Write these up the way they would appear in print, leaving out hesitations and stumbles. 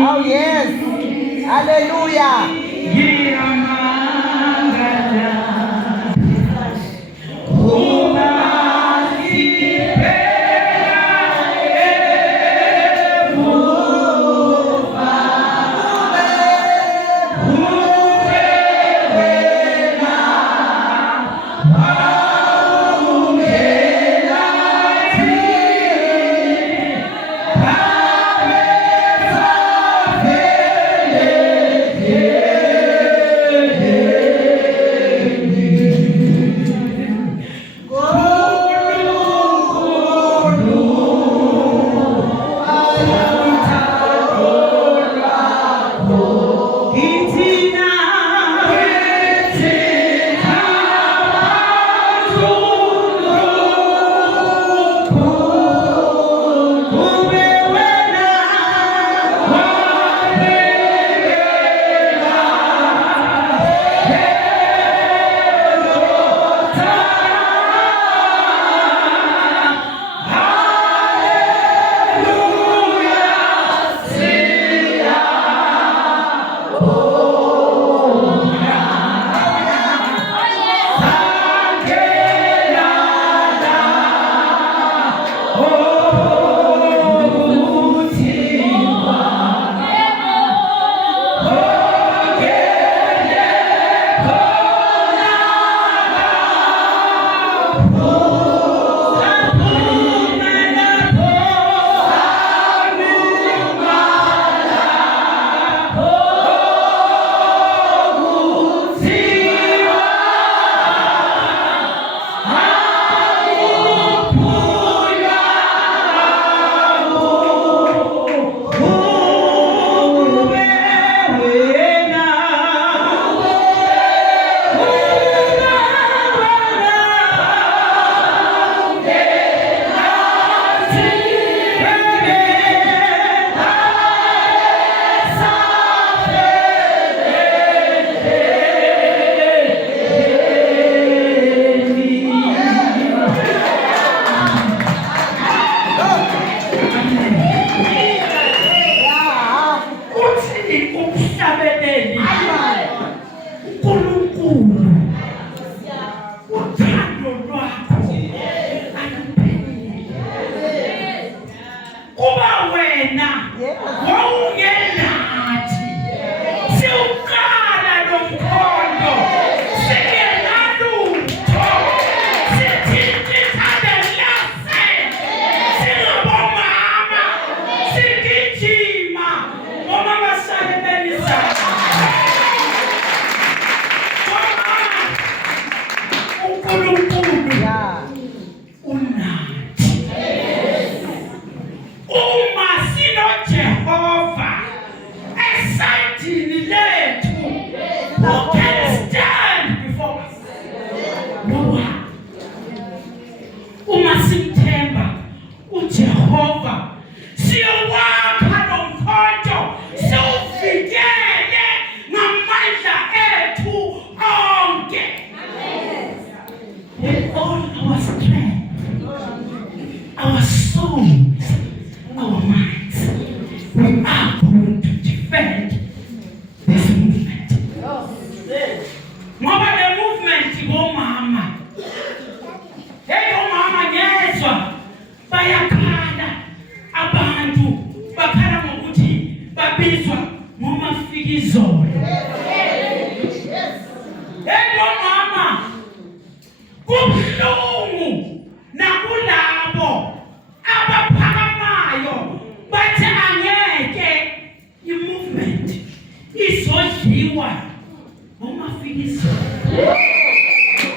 Oh yes. Hallelujah.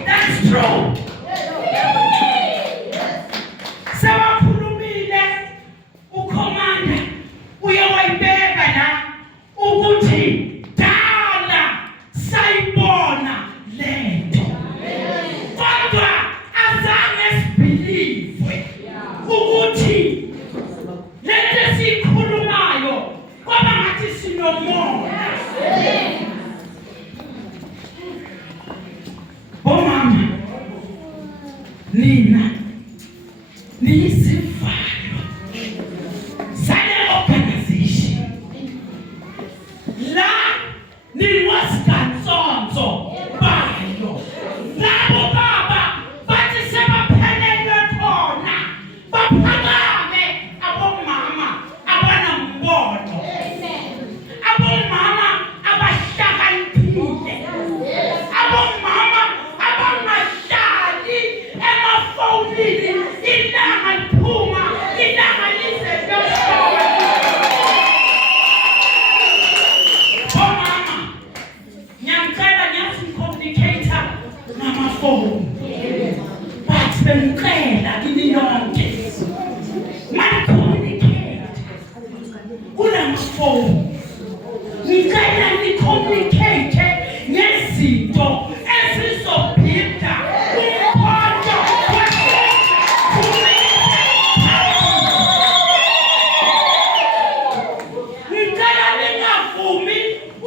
That's true. Sabakhulumile ukhomanda uyawaibeka la ukuthi dala sayibona lento. Kodwa azange sibelieve ukuthi lento sikhulumayo kwaba ngathi sinomoya. Omama nina niyisivalo phone. Ngicela ni-communicate ngezinto ezizophinda umkhonto ngicela ningavumi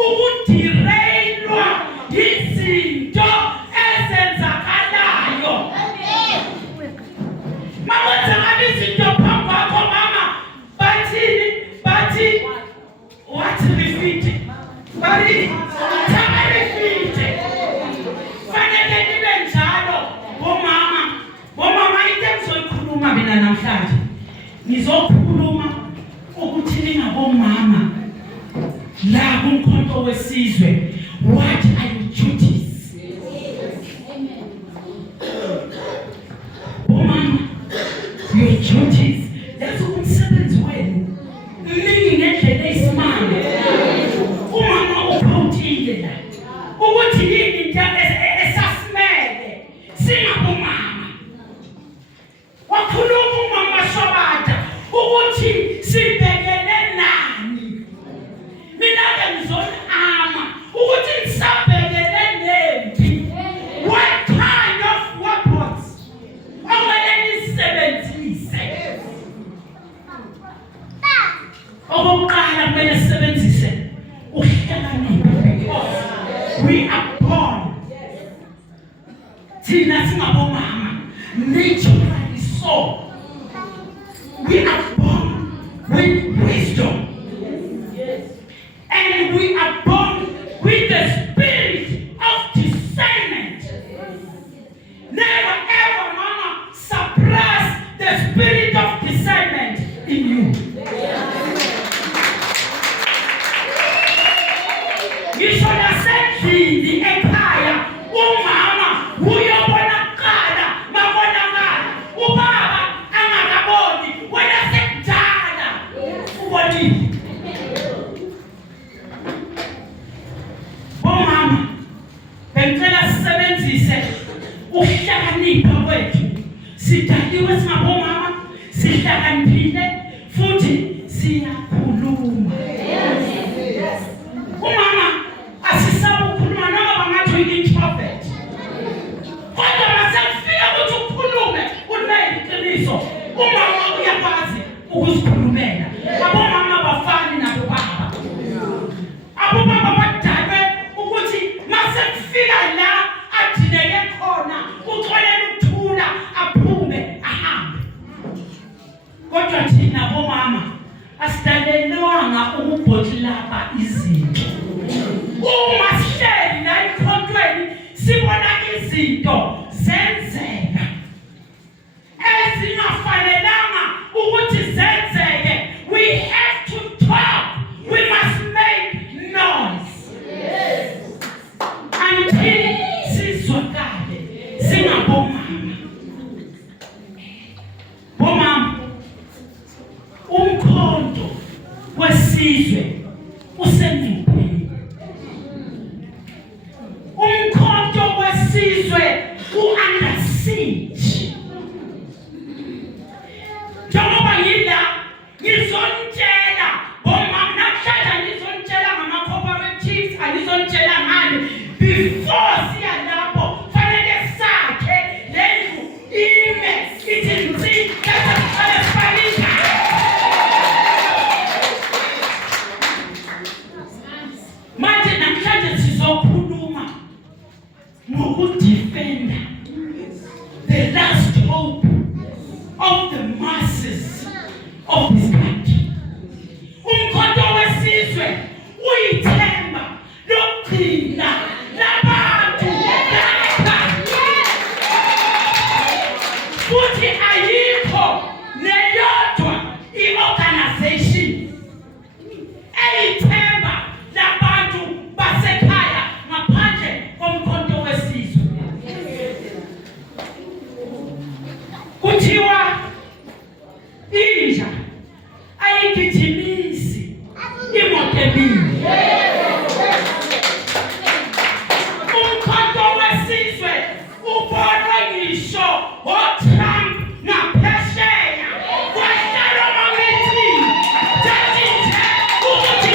ukudireyilwa yizinto ezenzakalayo. Makwenzakala izinto phambi kwakho mama, bathini? Bathi wathi lifite. Bari thama lifite. Fanele nibe njalo bomama. Bomama into engizoyikhuluma mina namhlanje. Ngizokhuluma ukuthi ningabomama la kumkhonto wesizwe. What are your duties? Bomama, your duties. That's umsebenzi wenu. Mningi ngendlela eyisimanga. Umama uphawuthile la. Ukuthi yini into esasimele singabomama. Wakhuluma umama Shobata ukuthi sibhekene nani. Mina ke ngizona ukuthi nisabhekene nempi. What kind of weapons okumele nisebenzise? Okokuqala kumele sisebenzise ukuhlakanipha, because we are born. Thina singabomama naturally so. We are born with wisdom. And we are born with the spirit of discernment. Never ever, mama, suppress the spirit of discernment in you. Ngisho nasendlini ekhaya umama uyobonakala mabonakala, ubaba angakaboni, wena sekudala ubonile. Bomama, bengicela sisebenzise ukuhlakanipha kwethu. Sidaliwe singabomama, sihlakaniphile futhi siyakhuluma. Umama asisabukhuluma noma bangathi uyi-introvert. Kodwa masekufika ukuthi ukhulume ulimele iqiniso, umama uyakwazi ukuzikhulumela. Abomama bafani nabobaba. Abobaba badalwe ukuthi masekufika la adineke khona utholela ukuthula aphume ahambe. Kodwa thina bomama asidalelwanga ukubhodlapa izinto. Uma sihleli la emkhontweni sibona izinto zenzeka ezingafanelanga ukuthi zenzeke. We have to talk. We must make noise. Until sizwakale singabomama. Bomama, umkhonto wesizwe usengcupheni. Umkhonto wesizwe u-under siege. Njengoba yila ngizonitshela bomama namhlanje, ngizonitshela ngama-cooperatives, angizonitshela ngani. Before siya lapho fanele sakhe lendlu ime ithi nsi kasaqale sifanisa. Manje namhlanje sizokhuluma ngokudefenda the last hope of the masses of this country. Umkhonto wesizwe uyithemba lokugcina labantu lapha. Futhi ayikho neyodwa i-organization eyithemba labantu basekhaya ngaphandle komkhonto wesizwe. Kuthiwa inja ayigijimisi imoto ebili. Umkhonto wesizwe ubonwe ngisho oTrump naphesheya. Wahlala amameeting, ukuthi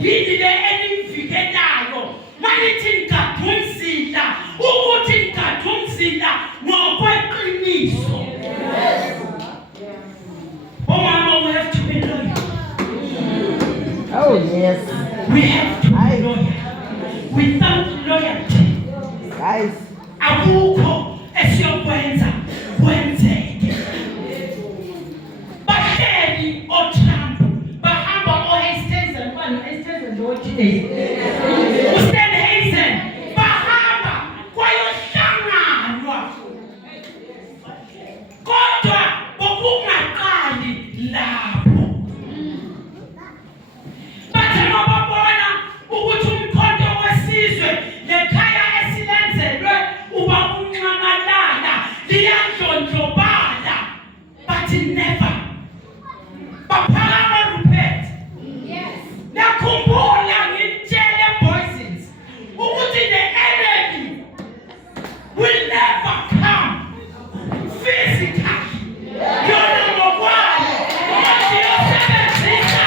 yini le enivikelayo manithi ngadumzila ukuthi ngadumzila ngokweqiniso. Oh mama, we have to be loyal. Oh yes. We have to be loyal. Without loyalty, Guys. akukho esiyokwenza kwenzeke. Bahleli oTrump bahamba oHastings bani Hastings ndothi uSteenhuisen bahamba kwayohlanganwa kodwa bokungaqali lapho. Bathe mababona ukuthi umkhonto wesizwe lekhaya esilenzelwe uba unxamalala liyandlondlobala, but never baphakama Rupert. Nakhumbula ngitshele Boysens ukuthi the enemy will never come physically. Yona ngokwayo ukuthi yosebenzisa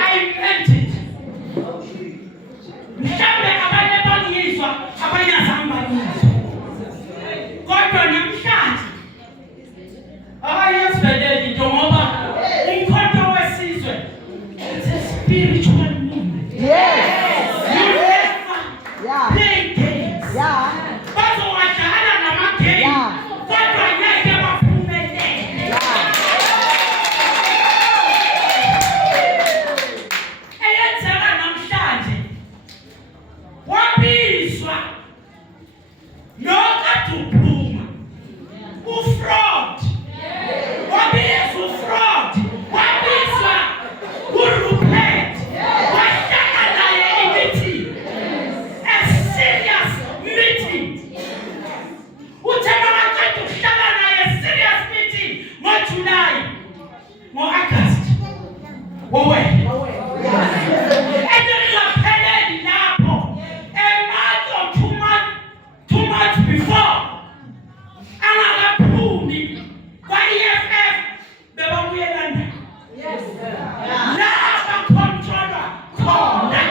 I meant it. Mhlawumbe abanye bangizwa, abanye azange bangizwa. Kodwa namhlanje abayesiveleli into ngoba umkhonto wesizwe it's a spiritual movement. Yes. You never Yeah. play games. Yeah. Bazowadlala namagame Yeah. kodwa ngeke baphumelele. Eyenzeka namhlanje wabizwa nokade uphuma ufraud, wabizwa ufraud, wabizwa uRupert, wahlala naye i-meeting, a serious meeting. Uthe makaqeda ukuhlala naye serious meeting ngoJuly, ngo-August wowena engingapheleli lapho a month or 2 months before angakaphumi kwa-EFF bebabuyelana la bakhontrolwa khona.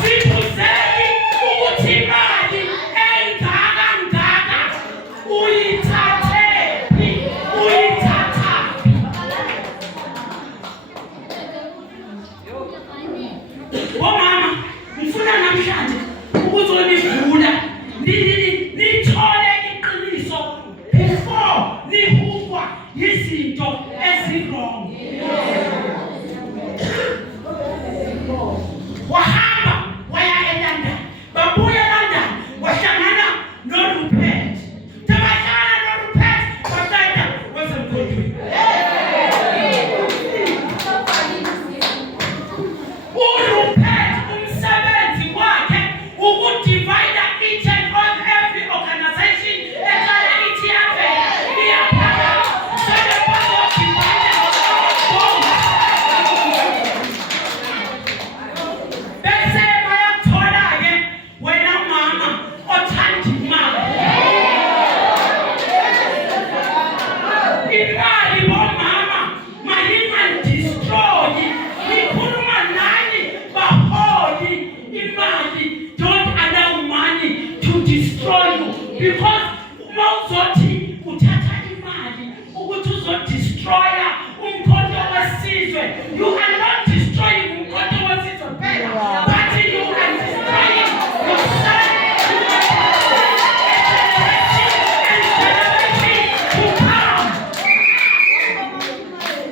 Siphuzeni ukuthi imali engaka uyithathephi, uyithathaphi. Bomama, ngifuna namhlanje ukuzonivula nithole iqiniso before nihukwa yizinto ezirong. Wahamba waya eLondon, babuya eLondon wahlangana noRupert. Tabahlangana noRupert baqeda kwezemkhonweni. uRupert umsebenzi wakhe ukudivide each and every organization eqala ithi yavela iyaphakama sele bazodivide bese bayakuthola-ke wena mama othanda imali bomama mayingadistroyi. Ngikhuluma nani baholi, imali don't allow money to destroy you, because uma uzothi uthatha imali ukuthi uzodestroya umkhonto wesizwe, you are not destroying umkhonto wesizwe kuphela, but you are destroying yourself.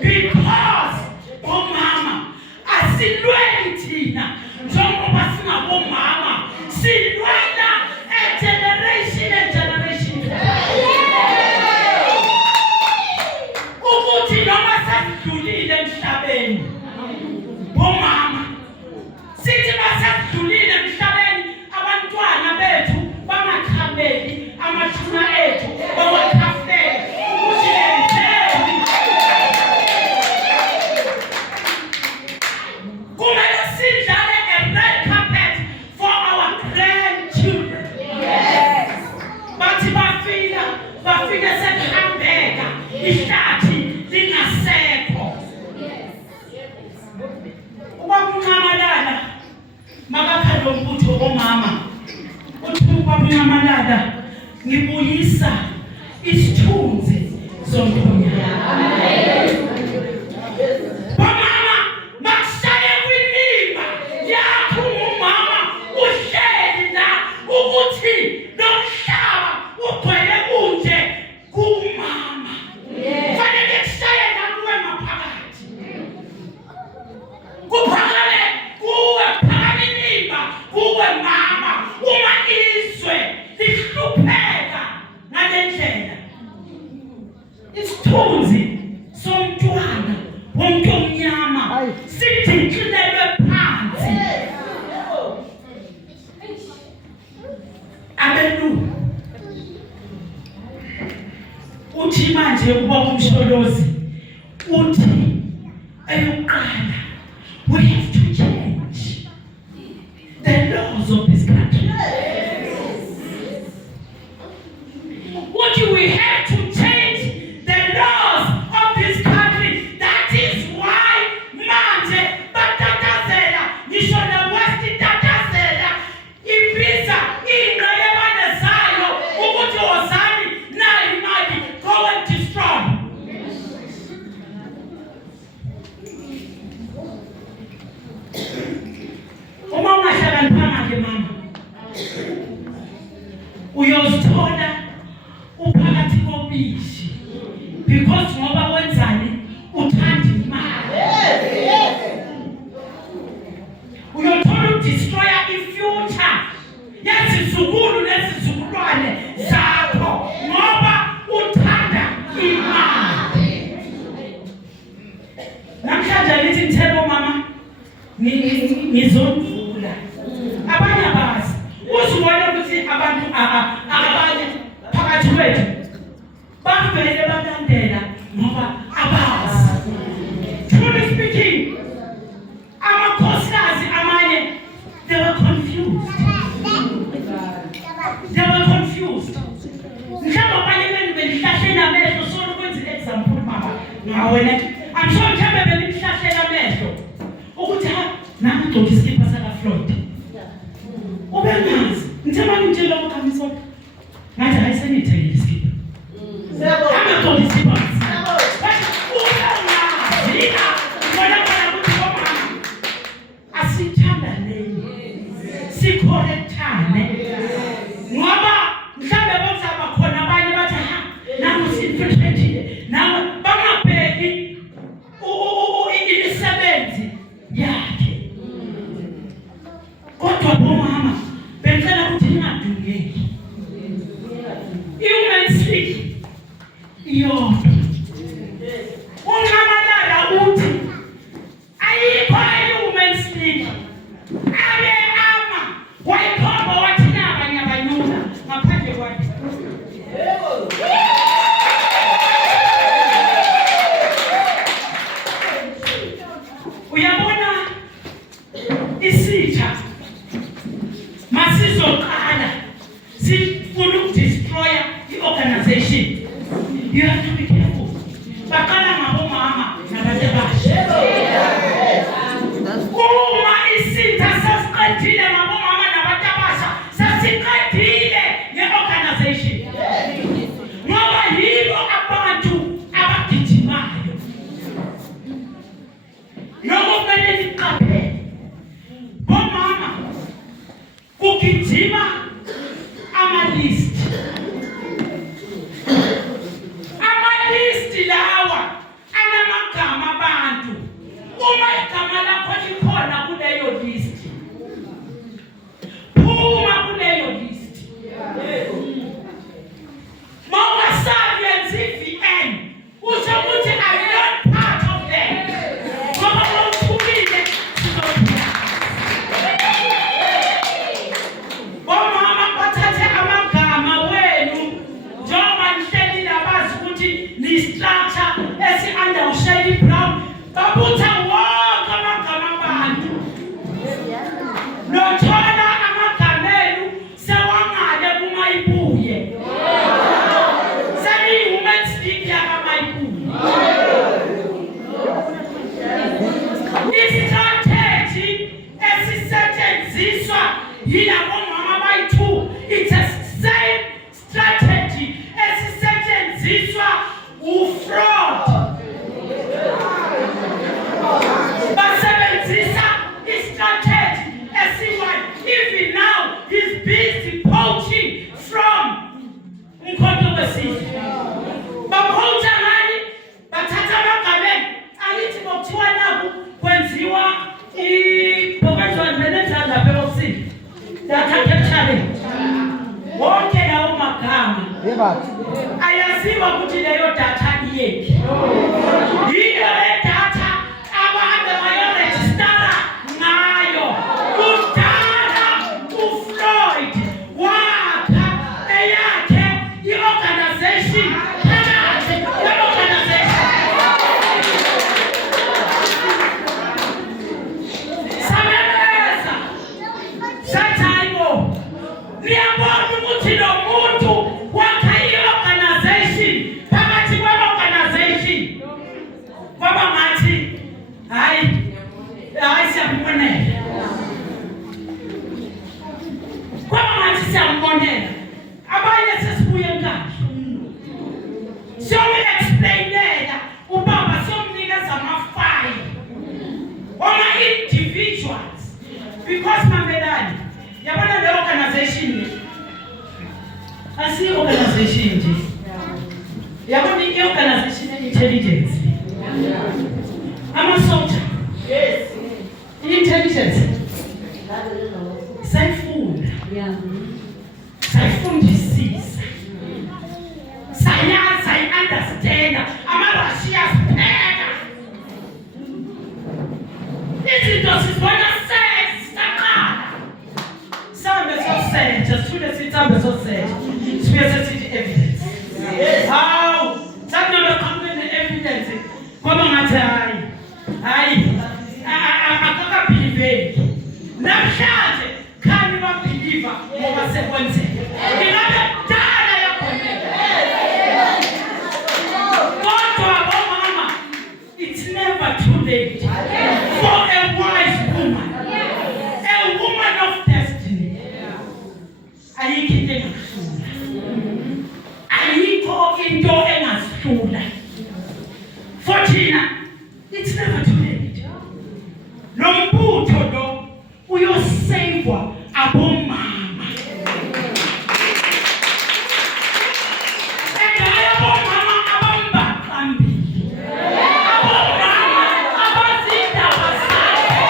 Because omama asilweni thina njengoba singabomama, silwela generation ukuthi noma sesidlulile emhlabeni bomama, sithi basedlulile emhlabeni abantwana bethu bangakhameli amathuna ethu bawakhafele ukuthi lenzeni. Kumele sidlale a red carpet for our grandchildren. Yes. Bathi bafika ihlathi lingasekho. Ubabuncamalala makakha lo mbutho omama uthi ubabuncamalala ngibuyisa isithunzi somthonyana. Amen. Mama makushaye kwinimba yakho umama uhleli la ukuthi nomhlaba ugcwele unje kumama. Fanele kushaye la kuwe maphakathi. Kuphakame kuwe phakaminimba kuwe mama uma izwe lihlupheka ngalendlela. Isithunzi somntwana wonke omnyama sidinxilelwe phansi. Abelungu uthi manje kuba umsholozi uthi eyokuqala we have to change the laws of this country. What do we have to change the laws of this country? That is why manje batatazela ngisho na West tatazela ibiza ingqayebane zayo ukuthi wozani nayo imali go and destroy. Uma ungahlakaniphanga ke mama uyozithola uphakathi kobishi because ngoba wenzani uthanda imali. Uyothola udestroya ifuture yezizukulu nezizukulwane zakho ngoba uthanda imali. Namhlanje lithi ngithelo mama ngizondlula abanye abazi uzibona ukuthi abantu abanye phakathi kwethu bavele balandela ngoba abazi. Truly speaking, amakhosikazi amanye they were confused. Mhlawumbe abanye benu benihlahlela amehlo solo kwenza example mama ngawena. I'm sure mhlawumbe benihlahlela amehlo ukuthi nami ngigcoka iskipa saka Floyd. Ubengazi ngithema ngitshela uKhamiso ngathi ayisenithele iskipa. Amagcoka iskipa. Sikhorektane ngoba mhlambe bozaba khona abanye bathi ha nami sifethile nawe bangabheki imisebenzi yakhe. Kodwa bomama benzela ukuthi ningadungeki. Human sleep iyodwa. Ungamalala uthi ayikho human sleep. Wayikhomba wathi nabanye abanyuka ngaphandle kwakhe. Uyabona isitha masizoqala sifuna ukudestroya i-organization. You have to be careful. Baqala ngabomama nabantu abasha. Uma isitha sasiqedile ngabomama nabantu abasha sasiqedile nge-organization. Ngoba yibo abantu abagijimayo. Lokho kumele niqaphele. Bomama kugijima ama-list. Ama-list lawa anamagama abantu. Uma igama lakho likhona kuleyo list, phuma kuleyo list. Mawasabi yenza i-VN usho ukuthi I'm not part of them. Ngoba uphumile sizophila. Bomama bathathe amagama wenu njengoba nihleli nabazi ukuthi ni-structure esi-under uShelly Brown babutha wonke amagama abantu. Nothola amagamelu sewangale kumayibuye. Seni women's league yakaMayibuye. basebenziswa ufraud. Basebenzisa strategy esiwayo. Even now he's busy poaching from Umkhonto wesizwe. Bapoacha ngani? Bathatha amagabeni alithi bokuthiwa naku kwenziwa ibhokazwana nenenza lapha eofisini. Dathatha emhlabeni. Wonke lawo magama. Ayaziwa ukuthi leyo data iyephi. Yiyo le data abahambe bayorejistara ngayo. Kudala uFloyd wakha eyakhe i-organization. Niyabona ukuthi lo muntu wakha i-organization. Phakathi kwe-organization kwaba ngathi hayi siyambonela. Kwaba ngathi siyambonela. Abanye sesibuye ngakho. Siyomu-explainela ubaba, siyomnikeza ama-file wama-individuals. Because mamelani, yabona le organization asi-organization nje. Yabona i-organization ye-intelligence. Ama-soldier. Yes. I-intelligence. Sayifunda. Sayifundisisa. Sayazi, sayi-understanda. Ama-Russia sipheka. Izinto sizibona sesaqala. Sambe soseja, sifune sitambe soseja. Sibuye sesithi evidence. Hawu, sathi nabaqhamuke ne-evidence kwaba ngathi hayi akakabhiliveki. Namhlanje khani babhiliva ngoba sekwenzeka. Ingabe kudala yakhoneka. Kodwa bomama, it's never too late for a wise woman, a woman of destiny. Ayikho into engahlula. Ayikho into engahlula. For thina, it's never too late. Lo mbutho lo uyosavwa abomama. Ekhaya abomama abamba phambili. Abomama abazindaba zakhe.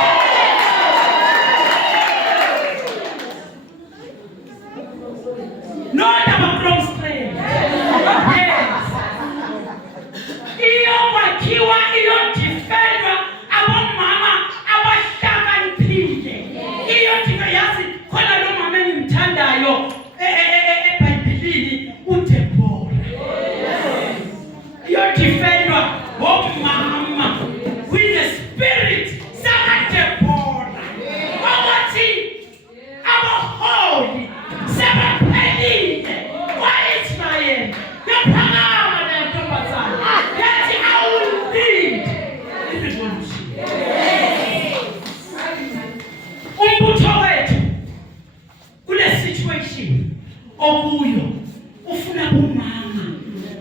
Not about long strength. Yes. Iyokwakhiwa, iyodifendwa abomama abahlakaniphile. Iyodifendwa, yazi khona lo mama engimthandayo eBhayibhelini uDeborah. Iyodifendwa bomama with the spirit sakaDeborah. Owathi abaholi sebephelile kwa-Israyeli. Yaphakama le ntombazana yathi I will lead the revolution. Umbutho wethu kule situation okuyo ufuna bomama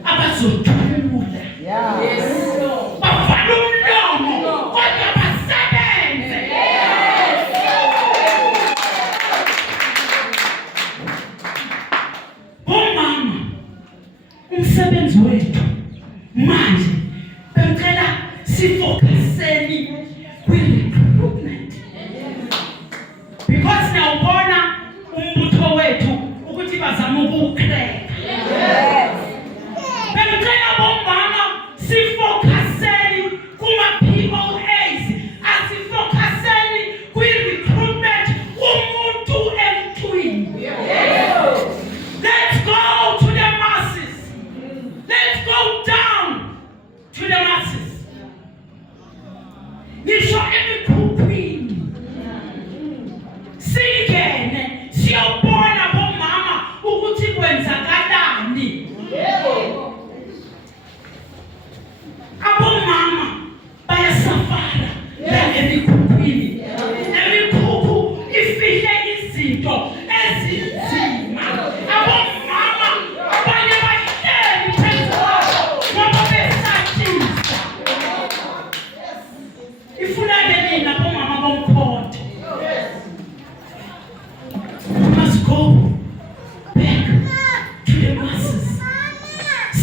abazothula. Bavala umlomo kodwa basebenze. Bomama, umsebenzi wethu manje bengicela sifocuseni kwi-recruitment. Because nawubona umbutho wethu ukuthi bazama ukukreka. Bengicela bomama sifocuseni kuma-POAs, asifocuseni kwi-recruitment umuntu emntwini. Let's go to the masses. Let's go down to the masses. Ngisho emikhukhwini. Singene siyobona bomama ukuthi kwenzakalani.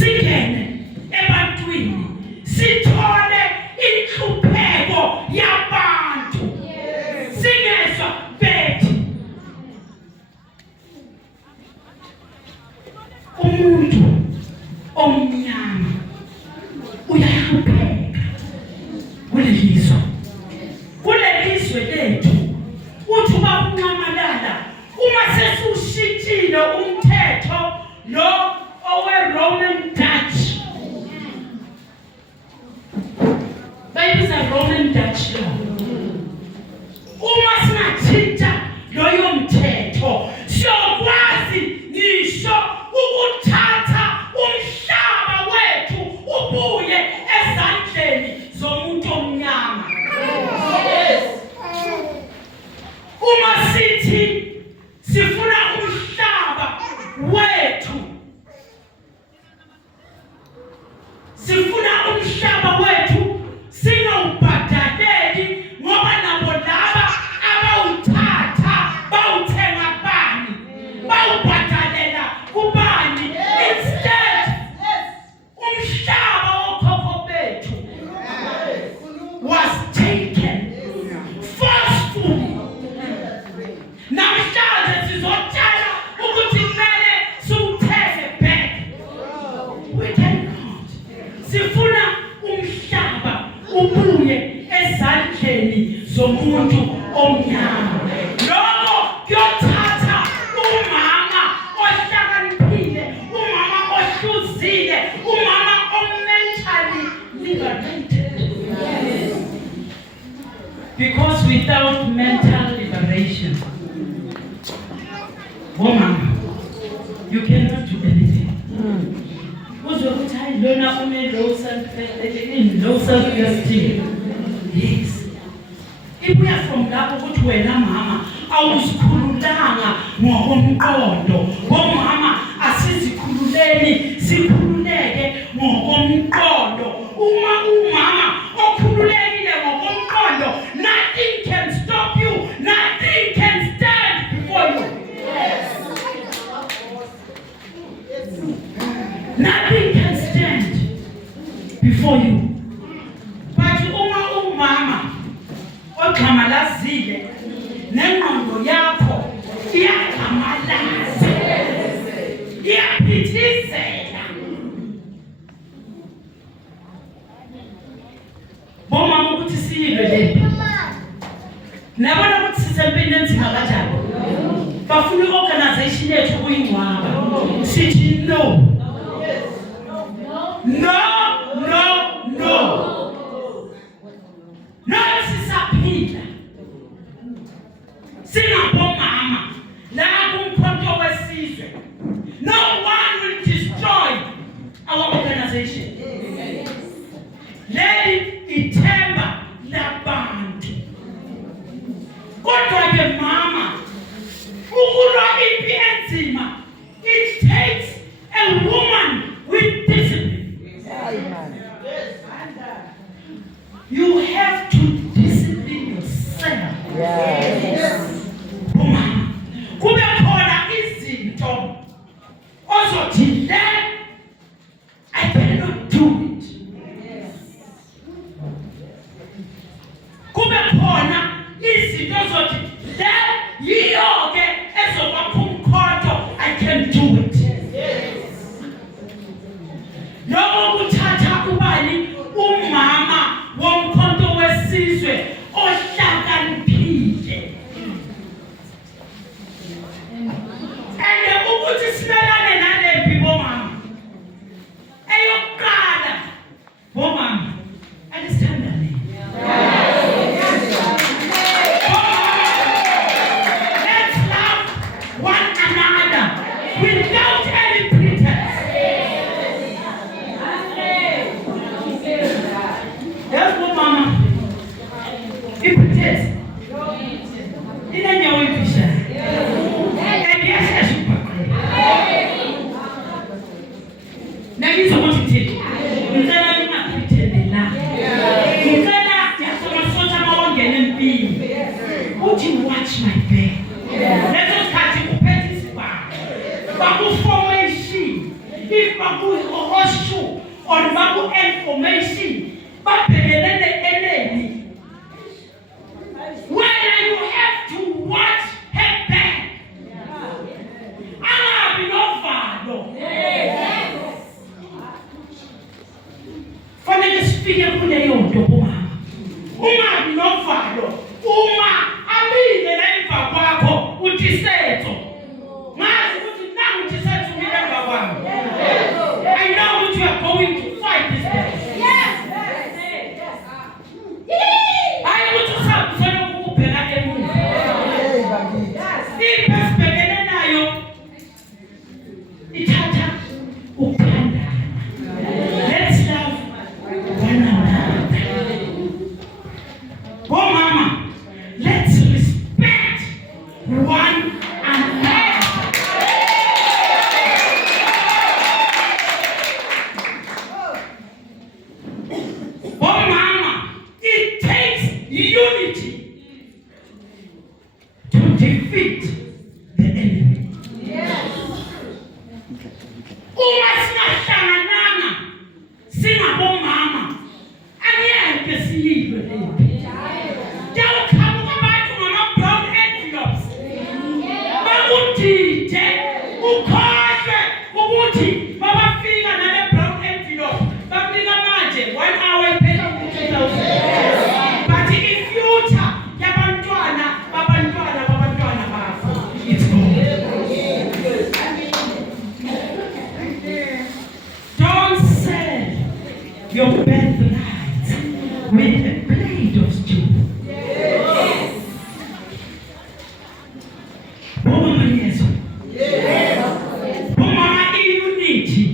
singene ebantwini sithole inhlupheko yabantu singezwa bethi umuntu omnyama uyahlupheka kulelizwe lethu uthi bakunqamalala uma sesushintshile umthetho lo owe-Roman Dutch. Bayibiza Roman Dutch law. Uma singathinta loyo mthetho siyokwazi ngisho ukuthatha umhlaba wethu ubuye ezandleni zomuntu omnyama. Uma sithi sifuna umhlaba wethu singawubhadaleli ngoba nabo laba abawuthatha bawuthenga bani bawubhadalela kubani instead umhlaba wokhokho bethu was taken forcefully. Namhlanje sizotshela ukuthi kumele siwuthenge back. We cannot. Sifuna umhlaba ubuye ezandleni zomuntu omnyama. Lokho kuyothatha umama ohlakaniphile, umama ohluzile, umama mentally liberated. Because without mental liberation, woman, you cannot do anything. Low self-esteem. Yes. Ibuya from lapho ukuthi wena mama awuzikhululanga ngokomqondo. Bomama asizikhululeni sikhululeke ngokomqondo. Uma umama okhululekile ngokomqondo, nothing can stop you, nothing can stand before you. Yes. Nothing can stand before you. But uma umama oxhamalazile nengqondo yakho iyaqhamalaza, iyaphithizela. Bomama ukuthi siyilwe lempi. Nabona ukuthi sisempini enzima kanjani? Bafuna i-organization yethu kuyingcwaba. Sithi no. No, sisaphila. Singabomama la kumkhonto wesizwe. No one will destroy our organization. Leli ithemba labantu. Kodwa ke mama, ukulwa impi enzima, it takes a woman with discipline. You have to discipline yourself. Yes. Woman, kube khona izinto ozothi le I cannot do it. or baku information babhekelele enemy, where you have to watch her back. Angabi novalo. Fanele sifike kuleyo nto kumama. Ungabi novalo. Uma amile la emva kwakho uthi setho. Ngazi ukuthi nangu uthi setho umile emva kwami. I know what you are going to fight this day. Yes. I want to start to ukubheka emuva. Iperspective nayo ithatha ukuthandana. Let's love one another. Oh mama, let's respect one another. Oh mama, it takes unity to defeat the enemy. Uma singahlangananga singabomama angeke siyilwe lephi. Jawuqhamuka abantu ngama-brown envelopes bakudide ukhohlwe ukuthi babafika nale brown envelope bakunika manje 1 hour iphela ku-2,000. But i-future yabantwana bakho it's gone. Don't sell your birthright with a plate of stew. Bomama yeso. Bomama i-unity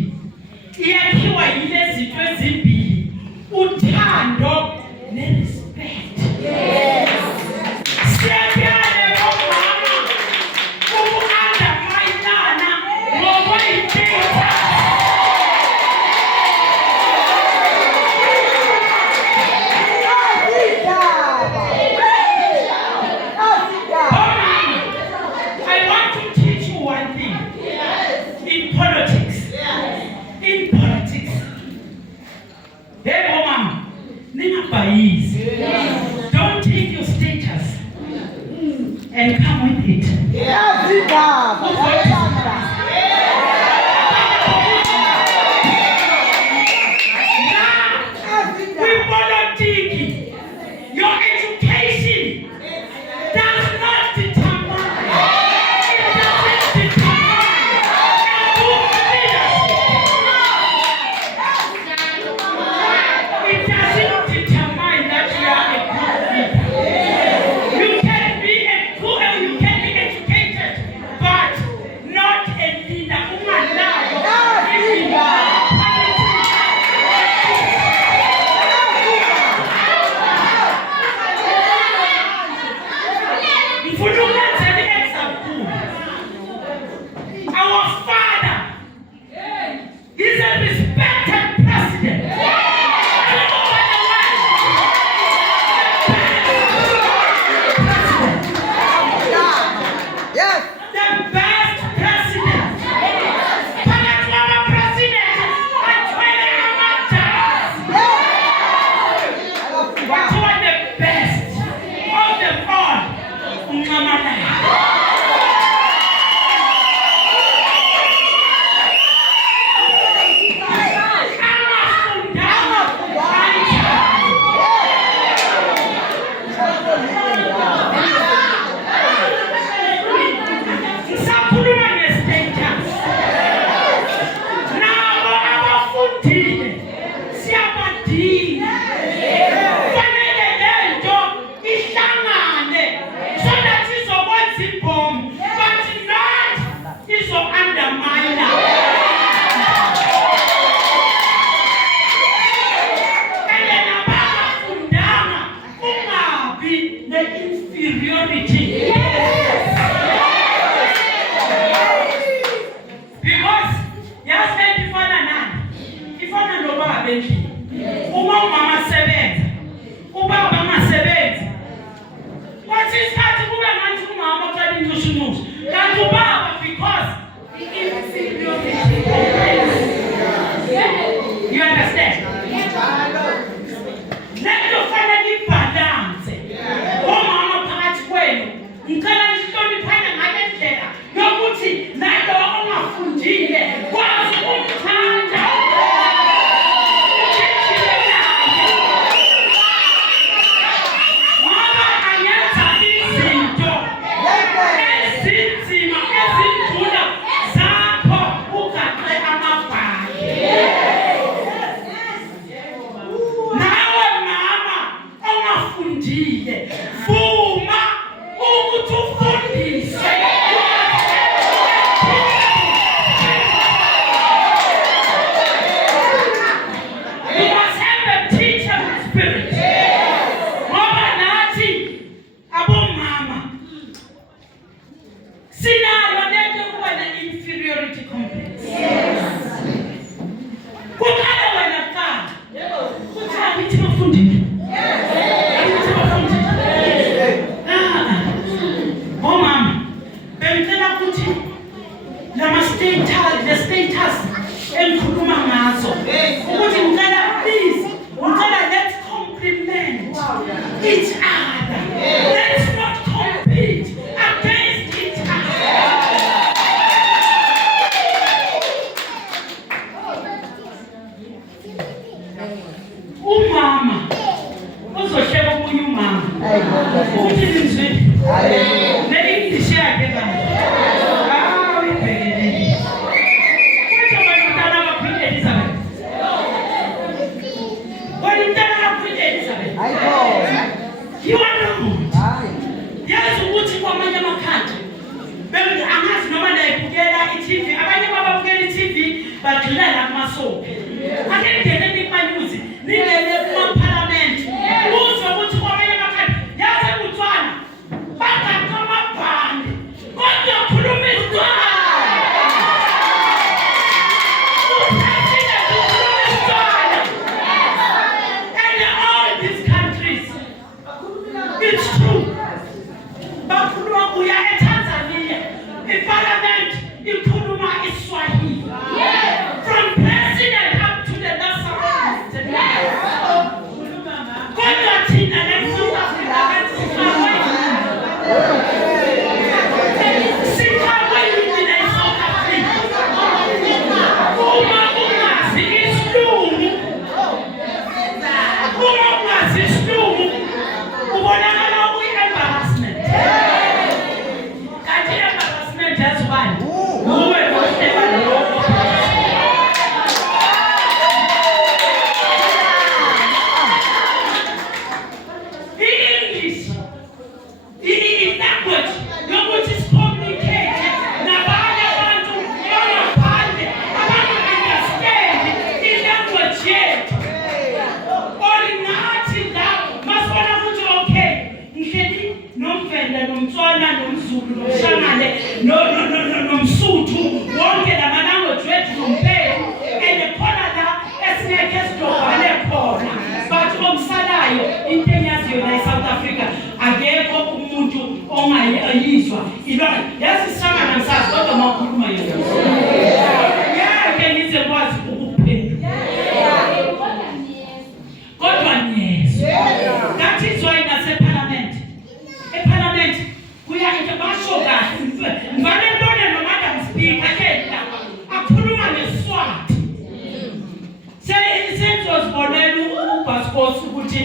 iyakhiwa yile zinto ezimbili, uthando ne-respect. Siyabuyele bomama uku-undermine-ana ngokwey'thetha. I want to teach you one thing. In politics. In politics. Hey, mama, don't take your status and come with it. We politic. Your education does not determine. It doesn't determine a good leadership. It doesn't determine that you are a good leader. You can be educated, but not a leader. Our father is a respected president. Yes. The best president. Panatwala president. Atwele Amatas. But one the best of them all. Ungamala. Sakhuluma nge-status. Nabo abafundile siyabadinga. Fanele lento ihlangane so that izokwenza ibhomu, but not izo-undermine. And abangafundanga ungabi ne-inferiority. Because yazi ifana nani? Ifana nobaba endlini. Uma umama asebenza, ubaba angasebenzi. Kwathi isikhathi kube ngathi umama uqala intushunushu. Kanti ubaba because the inferiority. You understand? umama uzohleka omunye umama Hey, God, futhi izwi Hallelujah. ne-English yakhe bani uyibhekele kodwa wena umntana kaQueen Elizabeth wena umntana kaQueen Elizabeth Hi, God. you are wrong. Hi. Yazi ukuthi kwamanye amakhadi angazi noma nayibukela i-TV abanye bababukela i-TV bagxila la kumasophi ake ningene nikmanyuzi ningene kuma-parliament uzwe ukuthi kwamanye amakhadi yazi ebuthwana bangakamabhande kodwa khuluma isitwana upresident ukhuluma isitwana and all these countries it's true bakhuluma kuya eTanzania iparliament ikhuluma iSwahili from president up to the last kodwa thina la South Africa sikhawa yini la South Africa uma ungazi isilungu ubonakala uyi-embarrassment kanti i-embarrassment yazi ubani uwe ohlebana lokho i-English i-language yokuthi sicommunicate nabanye abantu bangaphandle abanga-understand i-language yethu or nathi la masibona ukuthi okay ngihleli nomvenda nomtswana nomzulu nomshangane nomsuthu wonke lama-language wethu nompethu and khona la esingekhe sidobhale khona but omsalayo into enyaziyo la eSouth Africa akekho umuntu ongayizwa yazi sishangana ngisazi kodwa makhuluma yena ngeke ngize kwazi ukuphendula kodwa ngiyezwa that is why naseparliament eparliament kuya into basho kahle ngivane mbone no-madam speaker kela akhuluma ngeSwati senzozibonela uBaskos ukuthi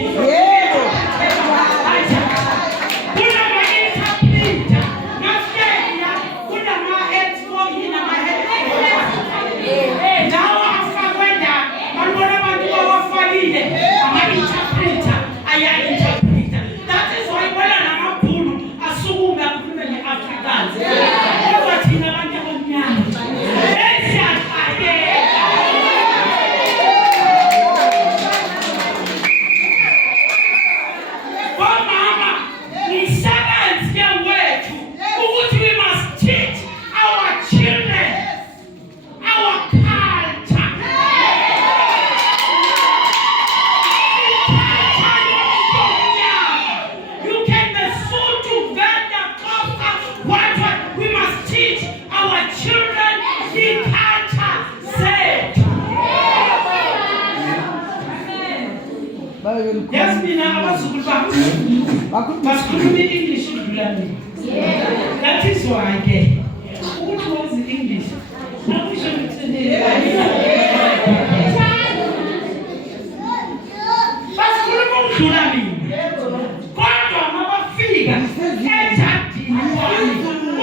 kunama-interpreter nasiya kunama-expo nama-head lawo afakwe la banibona abantu bawafakile ama-interpreter aya-interpreter that is why bona namabhulu asukume akhulume nge-Afrikaans kodwa thina abantu abamnyama siyaqaleka bomama umsebenzi wethu ukuthi we must teach our children our culture. You can be so to Venda Costa. What we must teach our children the culture set. Yes, mina abazukulu bami basikhuluma i-English udlula mina. That is why ke ukuthi wazi i-English akusho ukuthi basikhuluma ukudlula mina kodwa mabafika ejadini wami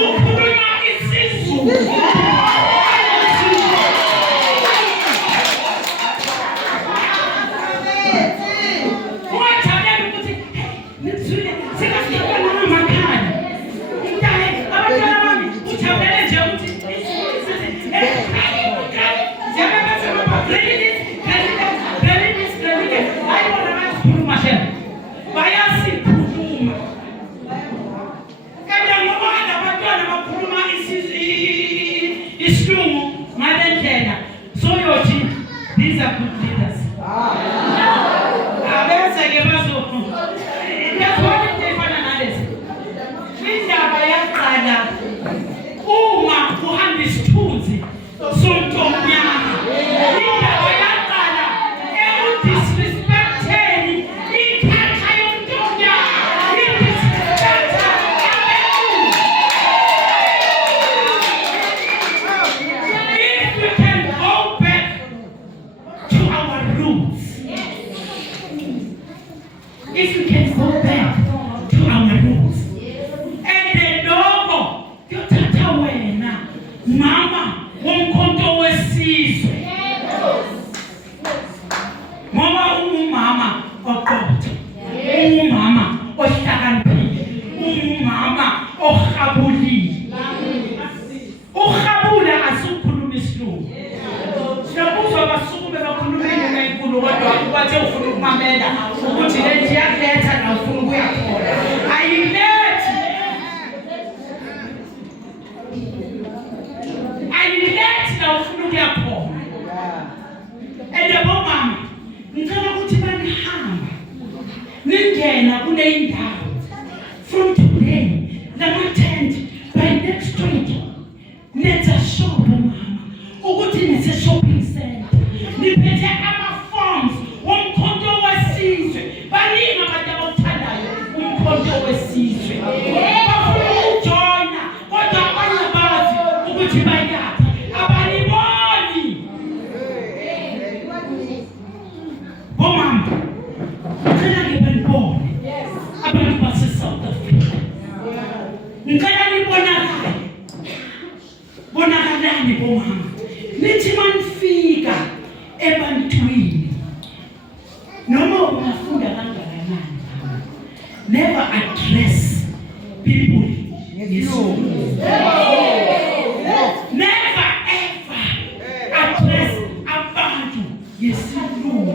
ukhuluma isiZulu ungajabulela ukuthi nizwile sekafika namakhaya umntana abantwana bami ujabulele nje ukuthi bayasikhuluma kanti ngoba abantwana bakhuluma isilungu ngale ndlela soyothi these are good leaders abeze-ke ndiyazibona into efana nalezi indaba yaqala uma kuhamba isithunzi somuntu omnyama indaba yaqala ekudisrespecteni iculture yomuntu omnyama idisrespecta abelungu. If we can go back to our roots if we can go back to our roots. And the logo, yothatha wena, mama, womkhonto wesizwe. Ngoba ungumama oqotho, ungumama ohlakaniphile, ungumama ohabulile. Uhabula asukhuluma isilungu. Siyabuzwa abasukume bakhuluma indlela enkulu kodwa bathe ufuna ukumamela ukuthi le nje yakuletha na ufuna ukuyakhola. Ayilethi na ufuna ukuyakhola. Endebo mama, ngicela ukuthi banihamba ningena kule indawo from today nama-tent by next week. Let's shop mama ukuthi nise shopping center niphethe ama-forms womkhonto wesizwe. Baningi abantu abawuthandayo umkhonto wesizwe, bafuna ukujoyina kodwa abanye bazi ukuthi bayaphi, abaniboni. Bomama, ngicela ngibanibone abantu base-South Africa, ngicela nibonakale. Bonakalani bomama, nithi manifika ebantwini noma ungafunda kangakanani, never address people ngesilungu. Never ever address abantu ngesilungu.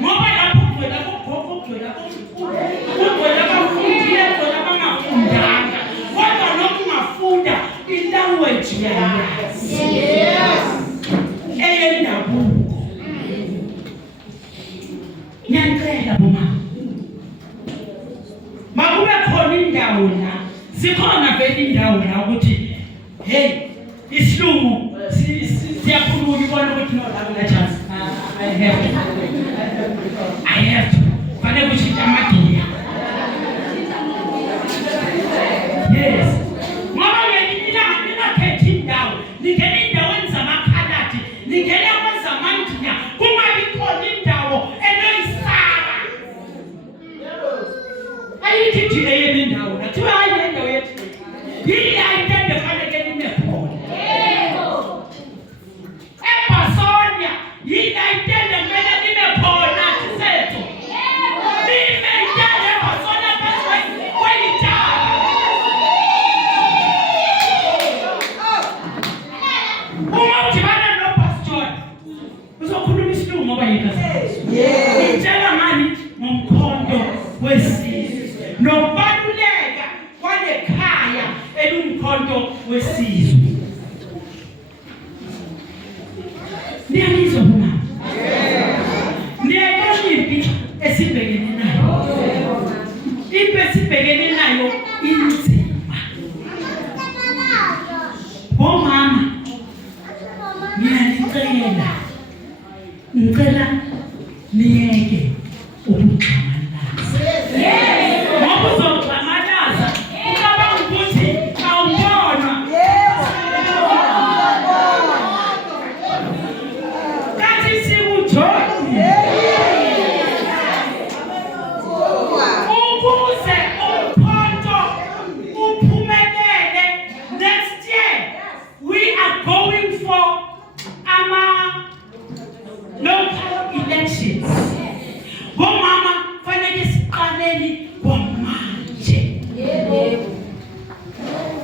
Ngoba lapho ugcwele abogogo, ugcwele abomkhulu, ugcwele abafundile, ugcwele abangafundanga. Kodwa noma ungafunda i-language yayazi eyendabuko. Ngiyanicela bomama, makube khona indawo la, zikhona vele indawo la ukuthi hey isilungu siyakhuluma ibona ukuthi no la chance. I have to fanele kushintsha amagiya. Yes. Ngoba ngekhethi indawo, ningena endaweni zamakhaladi, ningena kwezamandiya, kungabi khona indawo enoyisaba. Ayithi thina yena indawo, nathiwa hayi le ndawo yethu. Yini ayitende fanele nime khona. eBasonia, yini ayitende kumele nime khona sethu. Nime itende eBasonia phezulu kwelithala. Uma udibana noPastor uzokhuluma isilungu ngoba yikho. Ngitshela ngani ngomkhonto wesizwe nokubaluleka kwalekhaya elumkhonto wesizwe. Niyalizwa mama? Niyayibona impi esibhekene nayo. Impi esibhekene nayo inzima. Bomama, ngicela niyeke ukugxamalaza. Ngoba uzogxamalaza ucabanga ukuthi awubonwa. Kanti sikujona ukuze umkhonto uphumelele. Next year we are going for local elections. Bomama fanele siqaleni kwamanje.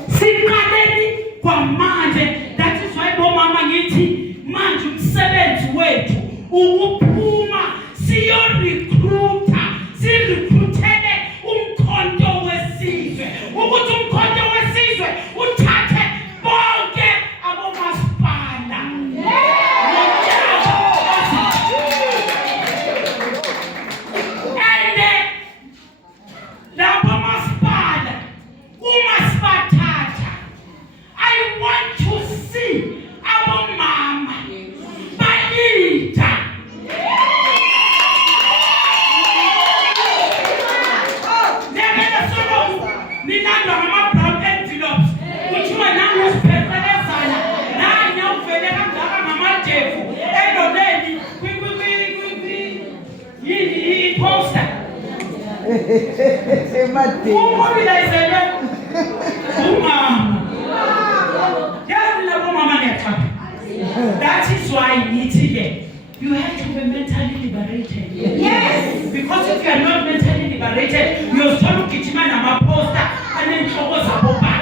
Siqaleni kwamanje. That is why bomama ngithi manje umsebenzi wethu ukuphuma siyo recruiter, si recruitele umkhonto wesizwe ukuthi umkhonto wesizwe uthathe bonke abomasipala. Umobilizele umama. That is why you have to be mentally liberated. Yes. Because if you are not mentally liberated, you are still kitchen and a poster and then trouble about back.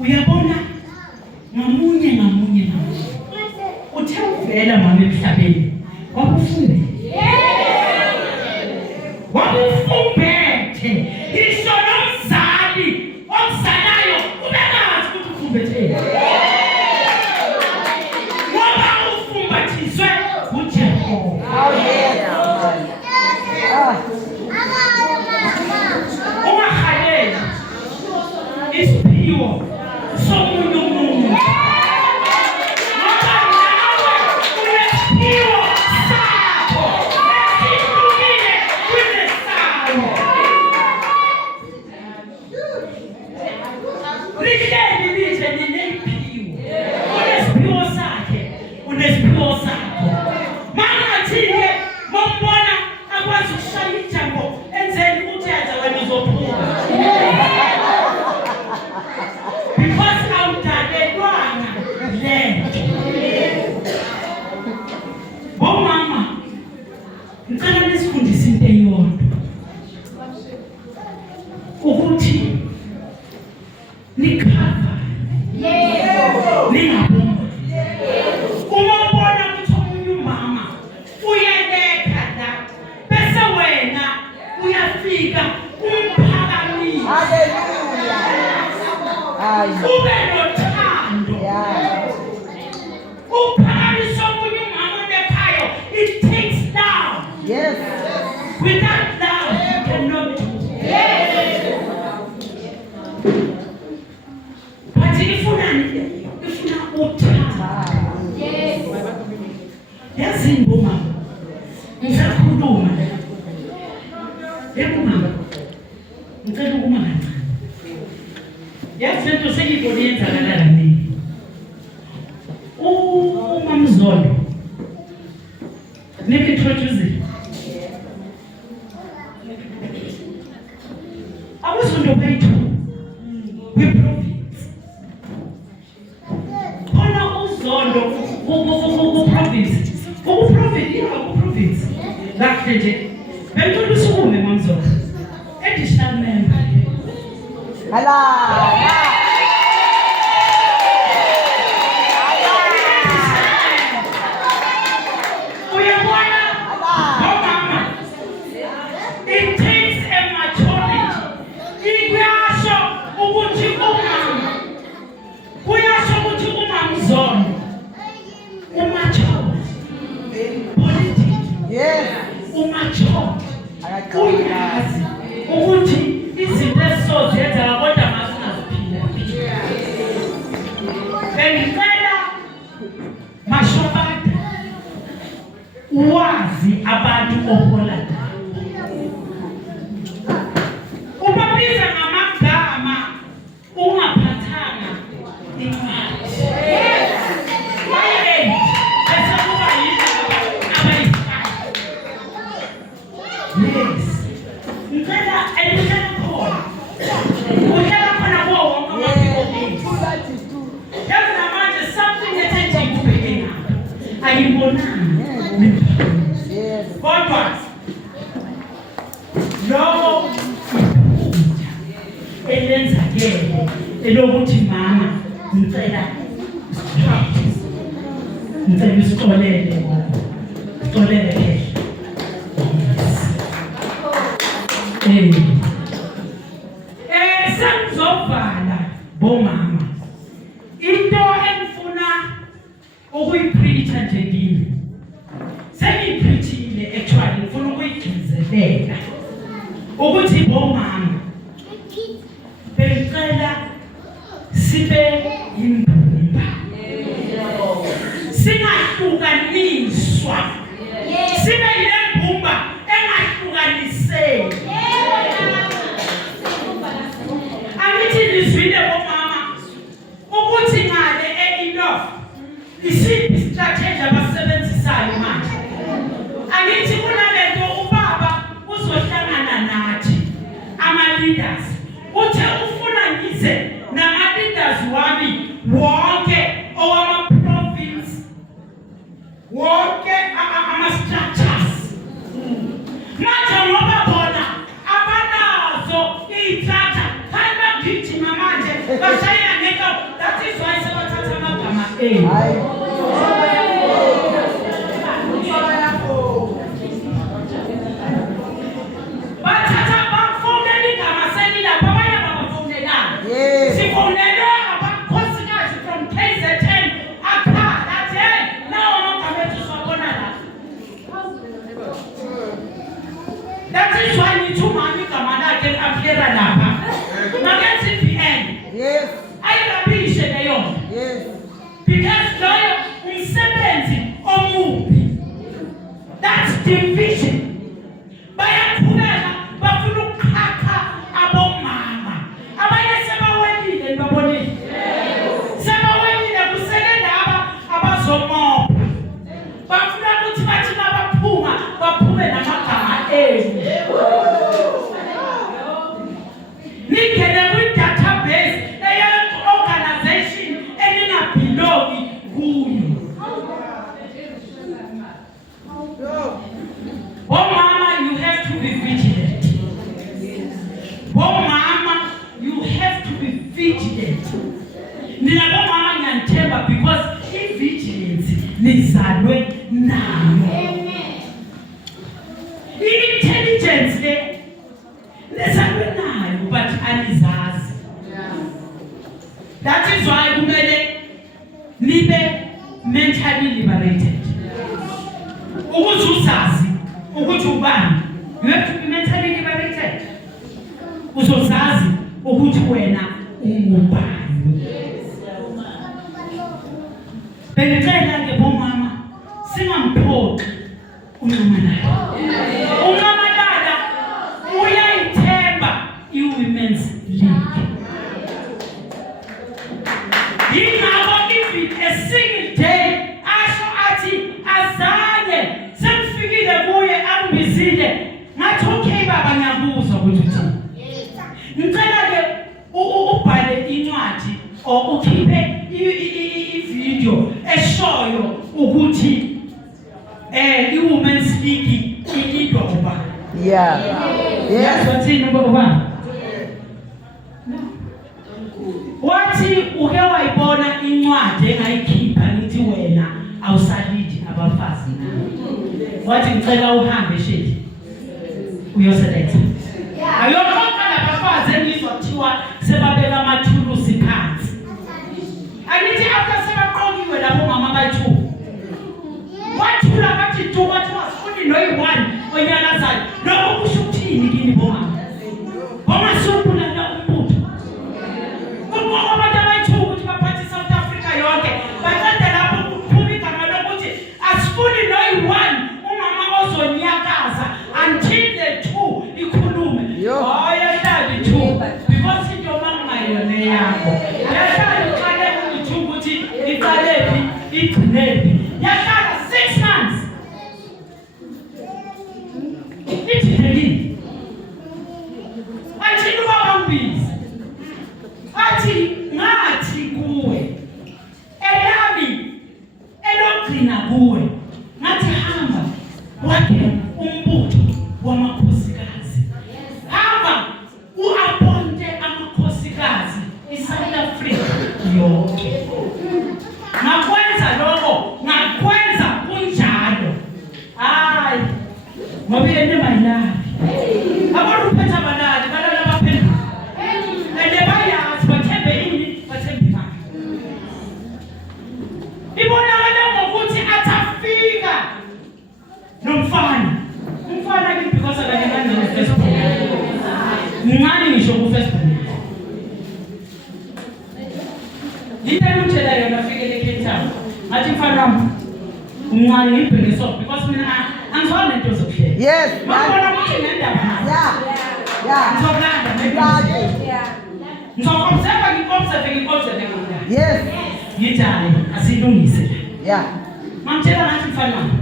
Uyabona ngamunye uthe uvela mama emhlabeni wakufunde wakufumbethe isho nomzali omzalayo ubekazi ukuthi ufumbethe ngoba ufumbathiswe uJehova. Ungahaleli isiphiwo somunye umuntu ngoba nawe unesiphiwo sakho esihlukile kunesayo. Lihleli lize ninempilo because awudalelwana lento. Bomama, ngicela nisifundise into eyodwa ukuthi nikhava ningabonga. Uma ubona ukuthi omunye umama uyaleka la bese wena uyafika umphakamisa. Hallelujah. Ube nothando. Uphakamisa omunye umama nekhaya. It takes love. Yes. Without love you cannot do. But ifuna uthando. Yazini bomama, ngisakhuluma mama, ngicela ukuma kancane. Yazi lento sengiyibone yenzakala la mina. uMamZondo nikintroduce abazondo bethu we-province khona uZondo ku-province ku-province kahle nje bemthola usukume MamZondo additional member. Hala. Uyazi ukuthi izinto ezizozenza kodwa masingaziphila. Bengicela mashobada uwazi abantu ohola nabo. Ubabiza ngamagama ungaphathanga incwadi. Yes. Ngicela elihlala khona. Uhlala khona kuwo wonke amabhizinisi. Yazi namanje something ethe ngikubheke ngapha. Ayibonanga. Yes. Kodwa lokho iphutha elenzakele elokuthi mama ngicela usixolele phela. Sengizovala bomama. Into engifuna ukuyipreacha nje kimi. Sengiyipreachile actually ngifuna ukuyigcizelela. Ukuthi bomama bengicela sibe imbumba. Singahlukaniswa. Sibe imbumba engahlukaniseki. Nizwile bomama ukuthi ngale enough isiphi strategy abasebenzisayo manje. Angithi kunalento ubaba uzohlangana nathi ama leaders uthe ufuna ngize nama leaders wami wonke owama province wonke ama structures. Manje ngoba bona abanazo itrata bashaya ngeke. That is why sebathatha amagama bathatha bafonela igama selilapha abanye babafonelana. Sifonelwe abakhosikazi from KZN Accra that hey nawo amagama ethu siwabona la. That is why nithumama igama lakhe appeara lapha. Yes. I love you, yes. Because vigilant. Ninabomama ngiyanithemba because i-vigilance nizalwe nayo. I-intelligence le nizalwe nayo but anizazi. That is why kumele nibe mentally liberated. Ukuthi uzazi ukuthi ubani, you have to be mentally liberated. Uzozazi ukuthi wena ungubani. Bengicela ke bomama singamphoqi uNcamalala. uNcamalala uyayithemba i-Women's League. Yingakho even a single day asho athi azanye sekufikile kuye angibizile ngathi okay baba ngiyabuzwa ukuthi uthini. Ngicela ke ubhale incwadi or ukhiphe i-video eshoyo ukuthi i-Women's League ilidwa. Yeah. Yes. Wathini baba? Wathi uke wayibona incwadi engayikhipha ngithi wena awusalidi abafazi na. Wathi ngicela uhambe shethi uyoseletha. Ayonke labafazi engizothiwa sebabeka amathulusi phansi. Angithi after sebaqokiwe labo mama bayithu. Wathula bathi tu bathi wasifuni noyi1 onyakazayo. Lokho kusho ukuthini kini bomama? Boma sukuna la umuntu. Kuba abantu abayithu ukuthi baphathi South Africa yonke. Baqeda lapho kuphuma igama lokuthi asifuni noyi1 umama ozonyakaza until the two ikhulume. Ayahlali two because into mama yona yakho. Yahlali uqale ukuthi ukuthi iqalephi igcinephi. Yahlala 6 months. Ithi athi ubaba mbizi. Athi ngathi kuwe. Elami elogcina kuwe. Ngathi hamba wakhe umbutho wamakhosikazi. Hamba uappointe amakhosikazi iSouth Africa yonke. Ngakwenza lokho, ngakwenza kunjalo. Hayi. Ngoba yena bayilaphi. Abantu uphetha balali, balala baphendula. Ende bayazi bathembe ini, bathembe imali. Ibonakala ngokuthi athafika nomfana. Umfana ke because akangena noFacebook. Ngani ngisho kuFacebook. Ngithe umtshela yona afikele eCape Town. Ngathi mfana wami umncane ngibhekiswa because mina angizona into zokuhlela. Yes. Mabona ukuthi nendaba nayo. Yeah. Ngizokulanda Exactly. ngizoobserve ngiyona. Yes. Ngithi hayi asilungise. Yeah. Mamtshela ngathi mfana wami.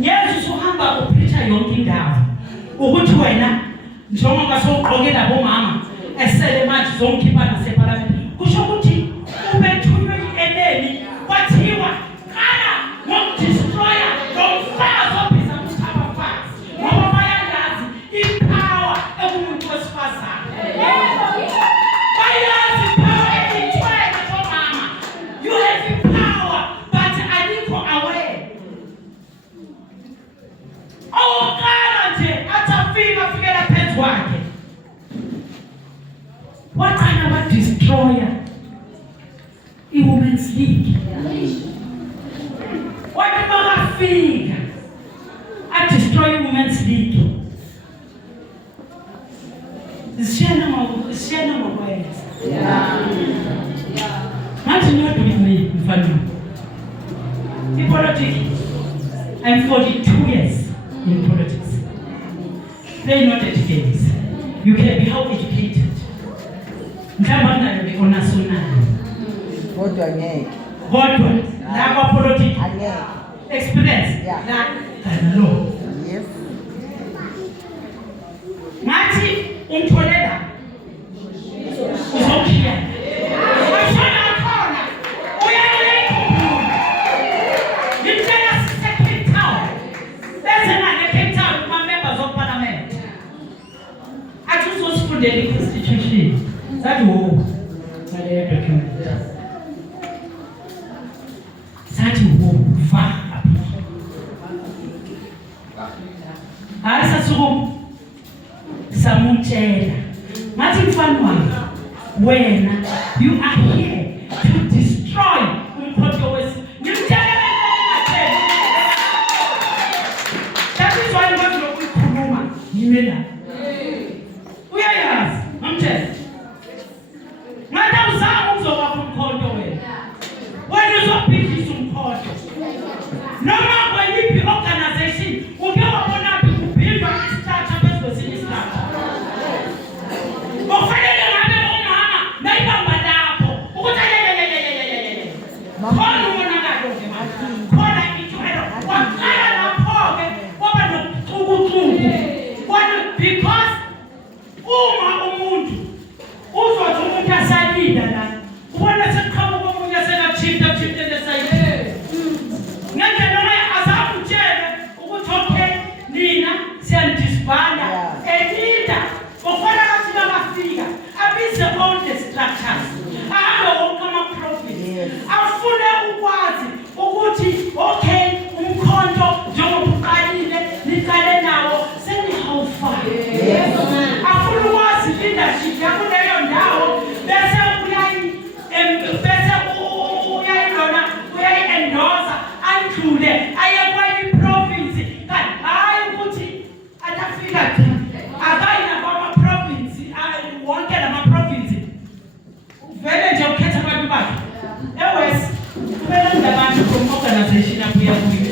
Yesu usuhamba upreacher yonke indawo. Ukuthi wena njengoba sowugqoke labo mama esele manje zonkhipha naseParliament. Kusho ukuthi ubethunywe eneni kwathiwa qala ngokudestroya lomfazi obhiza ukuthi abafazi. Ngoba bayayazi ipower ekumuntu wesifazane. Bayazi power ethiwele bomama. You have the power but alikho aware. Awukala nje athafika fikela phezu kwakhe. Waqala badestroya i-Women's League. Wathi bakafika adestroy i-Women's League. Sishena ngokwenza. Ngathi niyodumi mfana. I-politics. I'm 42 years in politics. They're not educated. You can be how educated. Mhlawumbe nayo bekonasonala. Kodwa ngeke. Kodwa la kwa politics Angeke. experience Yeah. la law. Yes. Ngathi umtholela uzokhiya. Ashona khona. Uyayele ikhuphula. Ngicela Cape Town. Bese ngale Cape Town kuma members of parliament. Athi uzosifundela i-constitution. Zathi wo. sathi uva asasuku samutshela ngathi mfana wami wena you are here to destroy umkhonto wesi ngimtshela that is why ngokukhuluma yimela uyayazi ngamtshela ngathi uzama ukuzowapha umkhonto wena uzobhidisa umkhonto noma kweyiphi organization uke wabona kubhidwa istructure bezwesinye istructure kufanele ngabe umama nayibamba lapho ukuthi khona umonakalo ke manje khona ithwelo waqala lapho ke kwaba nokucukucuku kwani because uma umuntu uzothi umuntu asalida la ubona sekuqhamuka umuntu asekachipta lesayini ngendlela leyo azamutshele ukuthi okay nina siyandisbanda elida kufanele ukuthi bangafika abize all the structures ahambe wonke ama-profits afune ukwazi ukuthi okay umkhonto njengoba uqalile niqale nawo senihawufaka afune ukwazi leadership yakuleyo ndawo bese uyayi-endorsa andlule aye kwayi-province kanti hayi ukuthi atafika akayi nakwama-province wonke lama-province vele nje ukhetha abantu bakhe ewes kumele ndabantu from organization abuya kuyo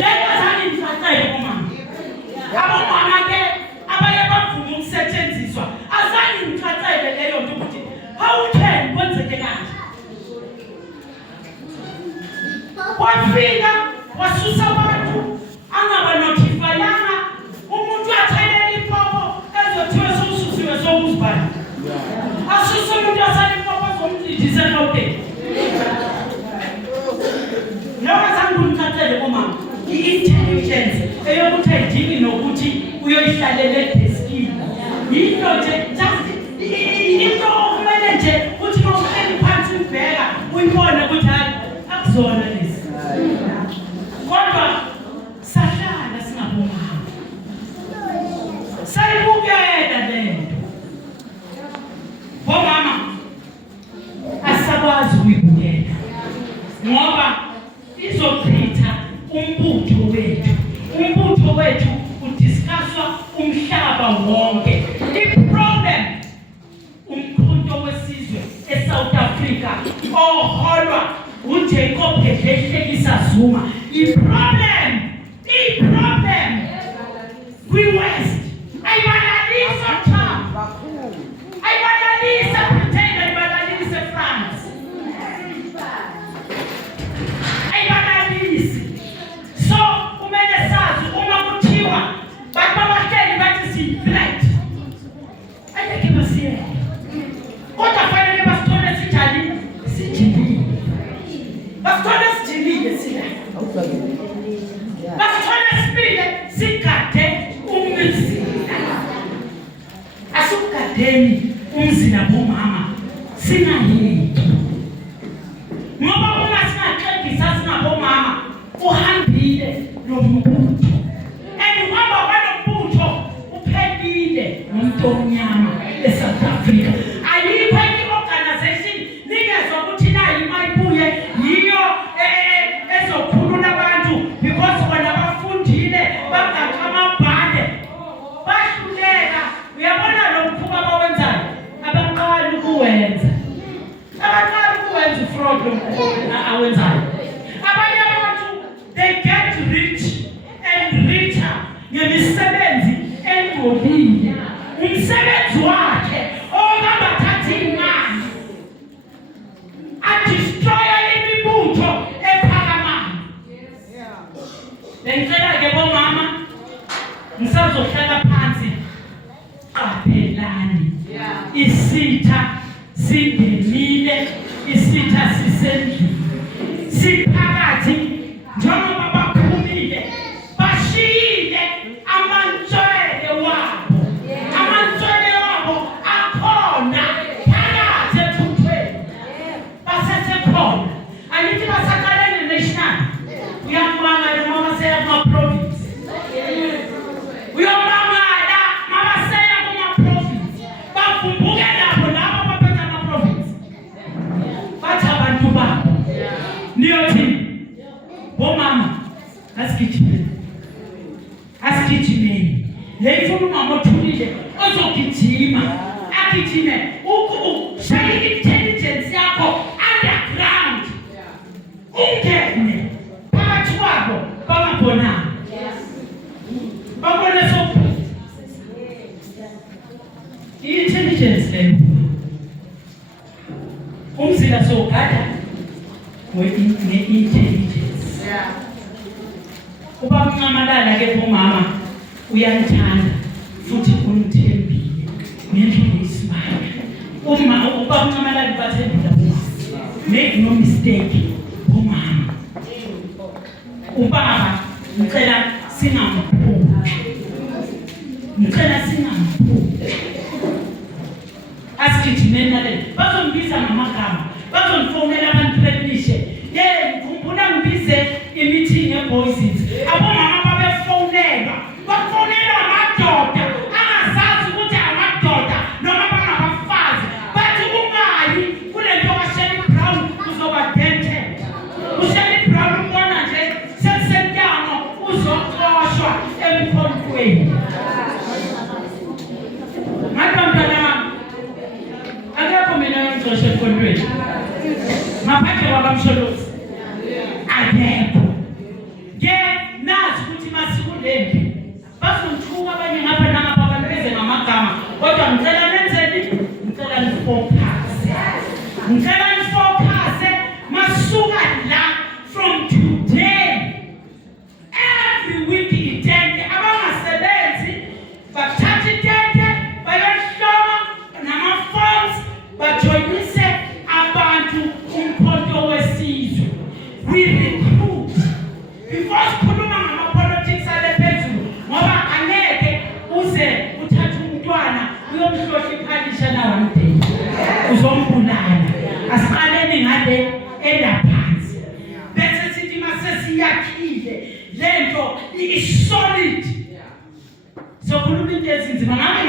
lezani ndifacele kumama abomama ke abaye bavuma ukusetshenziswa azange ngicacele leyo nto ukuthi how can kwenzeke kanje wafika wasusa abantu angabanotifayanga umuntu athalela ipopo ezothiwe sosusiwe sokuzibhala asuse umuntu asala ipopo zomlidise lokhe noma sangumthathele komama i-intelligence eyokuthi ayidingi nokuthi uyoyihlalele deskini yinto nje just into okumele nje ukuthi nokuhleli phansi ubheka uyibone ukuthi hayi akuzona lezi kodwa sahlala singabomama sayibukela lento bomama asakwazi ukuyibukela ngoba izochitha umbutho wethu udiscusswa umhlaba wonke i-problem umkhonto wesizwe eSouth Africa oholwa uJacob Gedleyihlekisa Zuma i-problem kwi-West ayibalalisa Trump ayibalalisa Britain ayibalalisa France ayibalalisi so kumele sazi uma kuthiwa bantu abahleli bathi si-threat ayeke basiye kodwa fanele basithole sijilile basithole sijilile sila basithole sibile sigade umzila asukugadeni umzila bomama singayeki ngoba uma singaxegisa singabomama uhambile lo mbutho and uhamba kwalo mbutho uphelile nomuntu omnyama eSouth Africa ayikho enye organization ningezwa ukuthi nayo imayibuye yiyo ezokhulula abantu because bona bafundile bagaxa amabhande bahluleka uyabona lo mkhuba bawenzayo abaqala ukuwenza fraud awenzayo abanye abantu they get rich and richer ngemisebenzi engcolile umsebenzi wakhe ongabathathi imali adestroya imibutho ephakamayo lengicela ke bomama ngisazohlala phansi qaphelani isitha singenile isitha sisendlini siphakathi njengoba baphumile bashiyile amantswele wabo akhona umzila sogada ne-intelligence. Uba mncamalala ke bomama uyanithanda futhi unithembile ngendlela esimanga. Uba mncamalala bathembile, make no mistake bomama. Ubaba ngicela singamphuli. Asigijimeni nale bazongibiza ngamagama, bazonifonela abantu belishe. Ngikhumbula ngibize i-meeting ye-boys. Abomama babefonelwa, bafonelwa amadoda angazazi ukuthi amadoda noma bangabafazi. Bathi ungayi kule nto kaShelly Brown uzoba dented. uShelly Brown umbona nje sekusemnyango uzoxoshwa emkhonkweni. Mapake wabamsholozi akekho. Nazi ukuthi masikulembi bazonithuka abanye ngapha nangapha baleze ngamagama, kodwa ngicela nenzeni, ngicela nifocus masuka la from today every week itente abangasebenzi bathatha itente bayohloma nama-forms bajoyinise abantu umkhonto wesizwe. We recruit before sikhuluma ngama-politics alephezulu, ngoba angeke uze uthathe umntwana uyomhlohla iphalisha na one day uzombulala. Asiqaleni ngale elaphansi bese sithi masesiyakhile lento i-solid sokhuluma into ezinzima. Ngabe